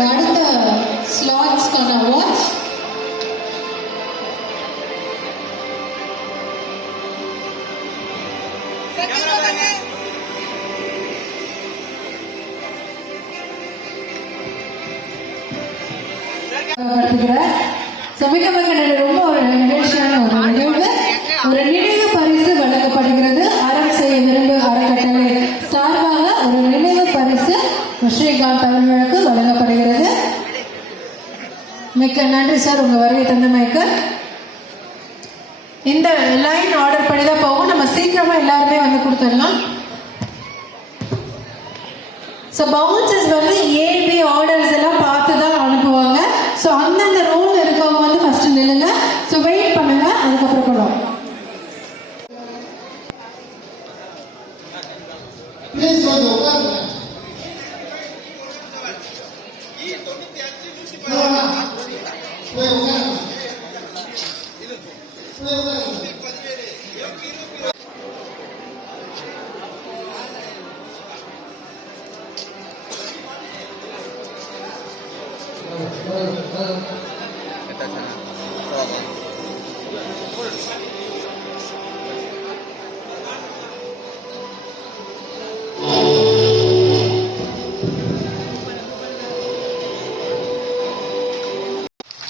அடுத்த ஸ்லாட்ஸ்க்கான அவார்ட்ஸ் சமீபத்தில் ரொம்ப ஒரு நிகழ்ச்சியான ஒரு நிகழ்வு, ஒரு நினைவு பரிசு வழங்கப்படுகிறது. அறம் செய்ய விரும்பு அறக்கட்டளை சார்பாக ஒரு நினைவு பரிசு ஸ்ரீகாந்த் அவர்களுக்கு வழங்கப்படுகிறது. மிக்க நன்றி சார், உங்க வருகை தந்தமைக்கு. இந்த லைன் ஆர்டர் பண்ணி தான் போகும், நம்ம சீக்கிரமா எல்லாருமே வந்து கொடுத்துடலாம். ஸோ பவுன்சர்ஸ் வந்து ஏபி ஆர்டர்ஸ் எல்லாம் பார்த்து தான் அனுப்புவாங்க. ஸோ அந்தந்த ரோல் இருக்கவங்க வந்து ஃபர்ஸ்ட் நில்லுங்க. ஸோ வெயிட் பண்ணுங்க, அதுக்கப்புறம் போகலாம்.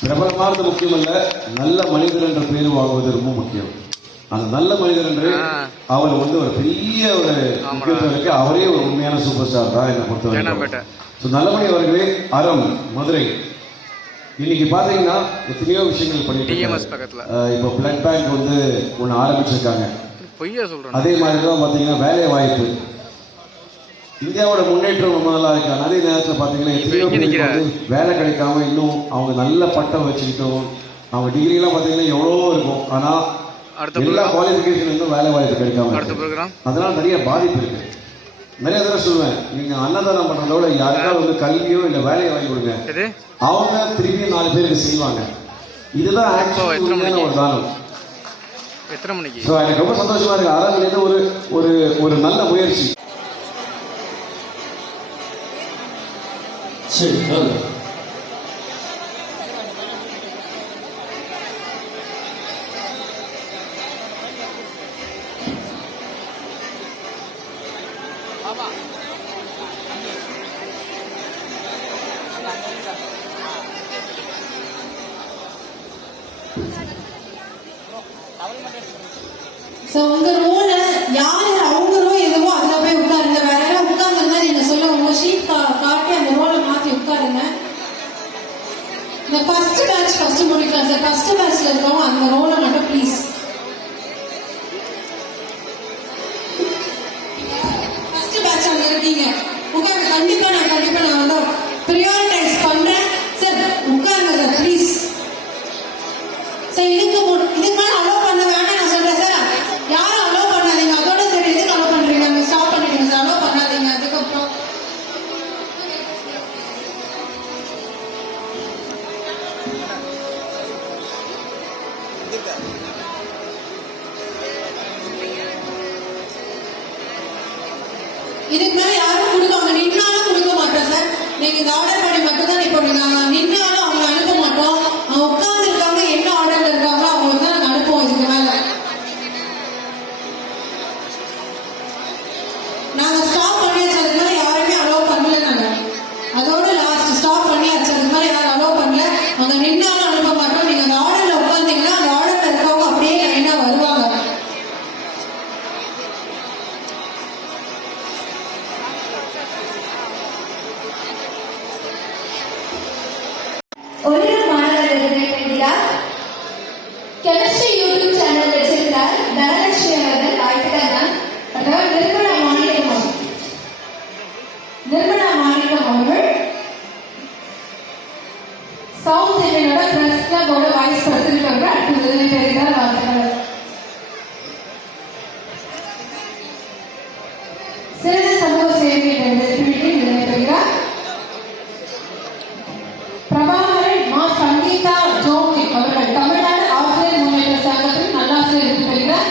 பிரபலமானது முக்கியமல்ல, நல்ல மனிதர் என்ற பெயர் வாங்குவது ரொம்ப முக்கியம். அந்த நல்ல மனிதர் என்று அவர் வந்து ஒரு பெரிய ஒரு முக்கியத்துவம், அவரே ஒரு உண்மையான சூப்பர் ஸ்டார் தான் என்னை பொறுத்தவரை. நல்லமணி அவர்களே, அறம் மதுரை இன்னைக்கு பாத்தீங்கன்னா எத்தனையோ விஷயங்கள் பண்ணிட்டு இப்போ பிளட் பேங்க் வந்து ஒன்று ஆரம்பிச்சிருக்காங்க. அதே மாதிரி தான் பாத்தீங்கன்னா வேலை வாய்ப்பு, இந்தியாவோட முன்னேற்றம் ரொம்ப நல்லா இருக்கு. அதே நேரத்தில் பார்த்தீங்கன்னா எத்தனையோ பேருக்கு வேலை கிடைக்காம இன்னும் அவங்க நல்ல பட்டம் வச்சுக்கிட்டோம், அவங்க டிகிரிலாம் பார்த்தீங்கன்னா எவ்வளோ இருக்கும், ஆனால் எல்லா குவாலிஃபிகேஷன் இருந்தும் வேலை வாய்ப்பு கிடைக்காம, அதனால நிறைய பாதிப்பு இருக்கு. நிறைய தடவை சொல்லுவேன், நீங்க அன்னதானம் பண்றதோட யாருக்காவது வந்து கல்வியோ இல்லை வேலையை வாங்கி கொடுங்க, அவங்க திருப்பி 4 பேருக்கு செய்வாங்க. இதுதான் ஆக்சுவலான ஒரு தானம். எனக்கு ரொம்ப சந்தோஷமா இருக்கு. அறநிலையில ஒரு நல்ல முயற்சி. சரி, உங்க ரோல யாரு அவங்க ரோ எதுவோ அதுல போய் உட்காருங்க. வேற யாரும் உட்கார்ந்து நீங்க சொல்ல உங்க ஷீட் காட்டி அந்த ரோல மாத்தி உட்காருங்க. இந்த ஃபர்ஸ்ட் பேட்ச் முடிக்கலாம் சார். ஃபர்ஸ்ட் பேட்ச்ல இருக்கவங்க அந்த ரோல மட்டும் ப்ளீஸ். ஃபர்ஸ்ட் பேட்ச் அங்க இருக்கீங்க, உட்காருங்க. கண்டிப்பா நான் வந்து ப்ரியாரிட்டைஸ் பண்றேன் சார். உட்காருங்க சார் ப்ளீஸ். சார் இதுக்கு மேல அலோவ் பண்ண வேண்டாம் நான் சொல்றேன் சார். யாரும் அலோவ் பண்ணாதீங்க. அதோட சரி, இதுக்கு அலோவ் பண்றீங்க, ஸ்டாப் பண்ணிடுங்க சார். அலோவ் பண்ணாதீங்க. அதுக்கப்புறம் இதுக்கு மேல யாரும் கொடுக்காம நின்னாலும் கொடுக்க மாட்டோம் சார். நீங்க இந்த ஆர்டர் பண்ணி மட்டும் தான் இப்போ நின்னாலும் அவங்க அனுப்ப மாட்டோம். அவங்க உட்கார்ந்து இருக்காங்க, என்ன ஆர்டர்ல இருக்காங்களோ அவங்களுக்கு தான் நாங்க அனுப்புவோம். இதுக்கு மேல நாங்க ஸ்டாப் பண்ணி வச்சதுக்கு மேல யாருமே அலோவ் பண்ணல. நாங்க அதோட லாஸ்ட் ஸ்டாப் பண்ணி வச்சதுக்கு மேல யாரும் அலோவ் பண்ணல. அவங்க நின்னாலும் அனுப்ப மாட்டோம். நீங்க அந்த ஆர்டர்ல உட்கார்ந்தீங்கன்னா அந்த ஆர்டர்ல இருக்கவங்க அப்படியே லைனா வருவாங்க. ஒரு மாணவர்களுக்கு பெறுகிறார். கெமிஸ்ட்ரி யூடியூப் சேனல் வச்சிருக்கிறார் தனலட்சுமி அவர்கள். வாழ்த்துக்கள் தான். அதாவது நிர்மலா மாணிக்கம் அவர்கள் சவுத் இந்தியனோட பிரஸ் கிளப்போட வைஸ் பிரசிடென்ட் அவர்கள் அடுத்த விருது பெறுகிறார். வாழ்த்துக்கள். சிறந்த சமூக சேவை என்ற விருது பெறுகிறார். பிரபாகரன் மா சங்கீதா ஜோகி அவர்கள் தமிழ்நாடு ஆசிரியர் முன்னேற்ற சங்கத்தில் நல்லாசிரியர் பெறுகிறார்.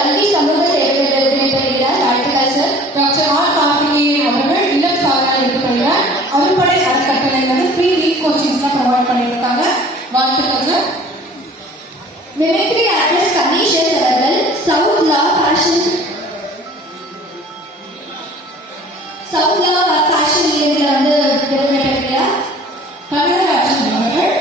கல்வி சமூக சேவைகள் விருதினை பெறுகிறார். வாழ்த்துக்கள் சார். டாக்டர் ஆர் கார்த்திகேயன் அவர்கள் இல்லம் சாதனை எடுத்துக்கொள்கிறார். அருள்படை அறக்கட்டளையிலிருந்து ஃப்ரீ நீட் கோச்சிங்ஸ்லாம் ப்ரொவைட் பண்ணியிருக்காங்க. வாழ்த்துக்கள் சார். மிமிக்ரி ஆர்டிஸ்ட் கணேஷ் அவர்கள் சவுத் லா ஃபேஷன் இயர்ல வந்து விருதினை பெறுகிறார். கனகராஜன் அவர்கள்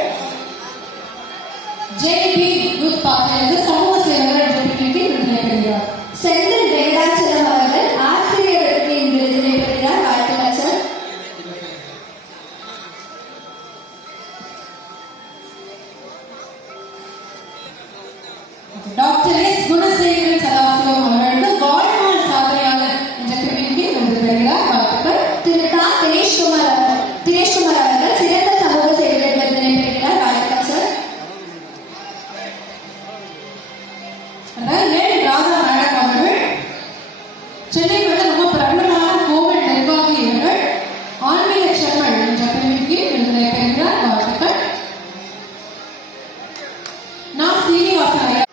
ஜேபி யூத் பார்க்கிலிருந்து சமூக சேவகர் என்ற பிரிவில் விருதினை பெறுகிறார். செந்தில் வெங்கடாச்சலம் அவர்கள் ஆசிரியர் விருதினை பெறுகிறார். வாழ்த்துக்கள் sir. Doctor S Gunasekaran Sadasivam அவர்களுக்கு வாழ்நாள் சாதனையாளர் என்ற பிரிவில் விருது பெறுகிறார். வாழ்த்துக்கள். திரு தா தினேஷ்குமார் அவர்கள் சிறந்த சமூக சேவைகள் விருதினை பெறுகிறார். வாழ்த்துக்கள் சார். என் ராதா மேடம் அவர்கள் சென்னை வந்து ரொம்ப பிரபலமான கோவில் நிர்வாகி இவர்கள் ஆன்மீக செம்மல் என்ற பிரிவுக்கு விருதினை பெறுகிறார். வாழ்த்துக்கள். நான் சீனிவாசன் ஐயா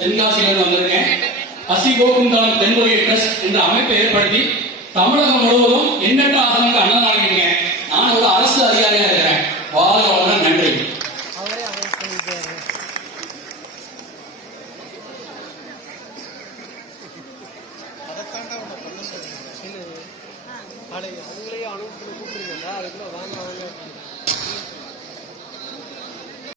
தென்காசியிலிருந்து வந்திருக்கேன். அசிகோகுந்தான் தென்கொரிய ட்ரஸ்ட் என்ற அமைப்பை ஏற்படுத்தி தமிழகம் முழுவதும் எண்ணற்ற ஆசிரமங்கள் அன்னதானம் இருக்கேன். நான் ஒரு அரசு அதிகாரியாக இருக்கிறேன். வாழ்க வளமுடன். நன்றி. அவங்களே அனுப்பி கூப்பிடுங்க அதுக்குள்ள வாங்க